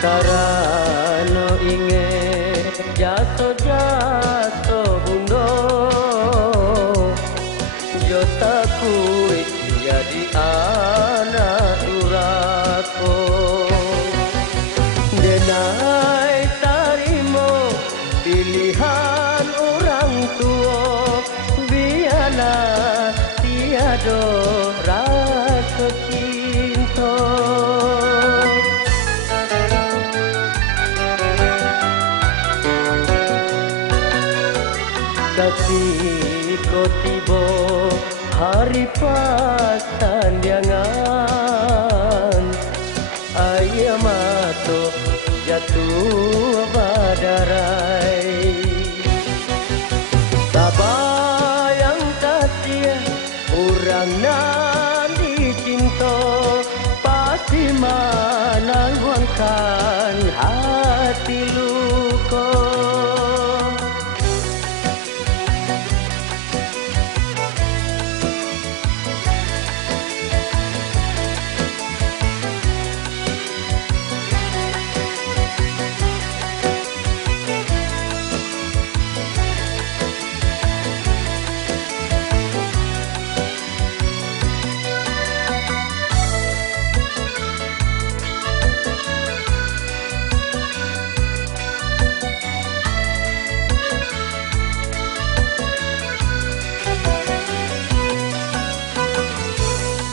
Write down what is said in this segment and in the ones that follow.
Karano inge jaso-jaso bundo jo takui jadi anak durako denai tarimo pilihan orang tua biarlah tiada rasa cinta. Kasih ko tibo hari pasandiangan ayah mato jatuh badarai tabayang kasih orang nan dicinta pasti menangguhkan hati luka.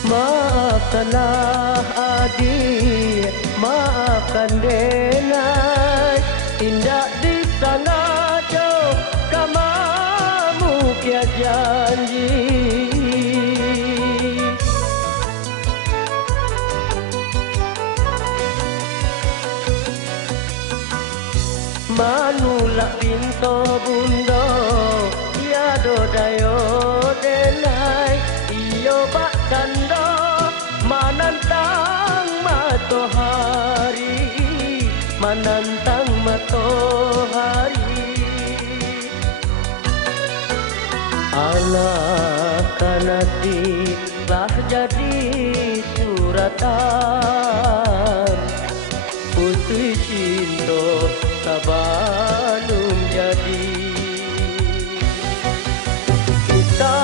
Maafkanlah adik, maafkan denai tindak disengaja kamamu kia janji manulak pinto bundo tiado dayo denai iyo bak tanda menantang matahari, menantang matahari. Allah kanati telah jadi suratan, putri cinta sabalum jadi. Kita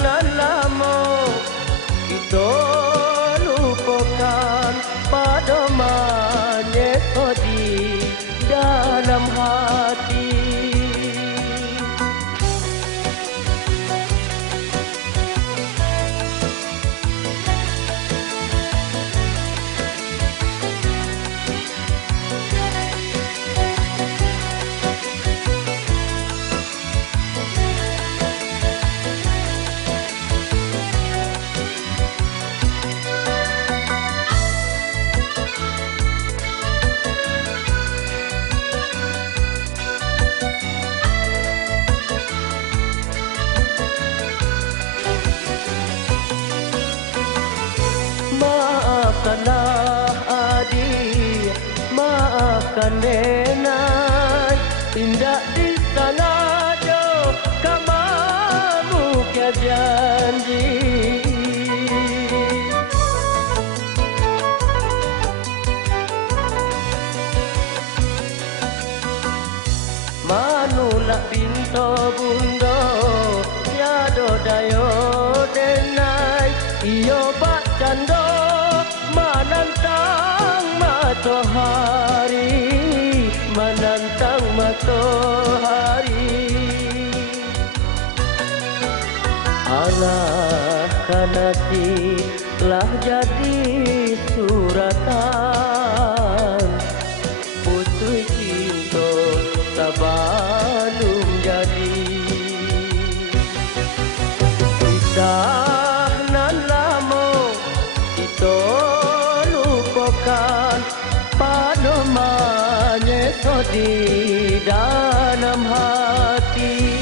nan lama kita pada menyeko di dalam hati. Maafkanlah adik, maafkan nenek, tindak disengaja kamamu kia janji. Manulak pinto bundo tiado dayo denai iyo bak cando menantang matahari, menantang matahari. Allah kanati telah jadi suratan, putri cinta sabalum jadi. Kisah nan lama kita lupakan pada menyesal di dalam hati.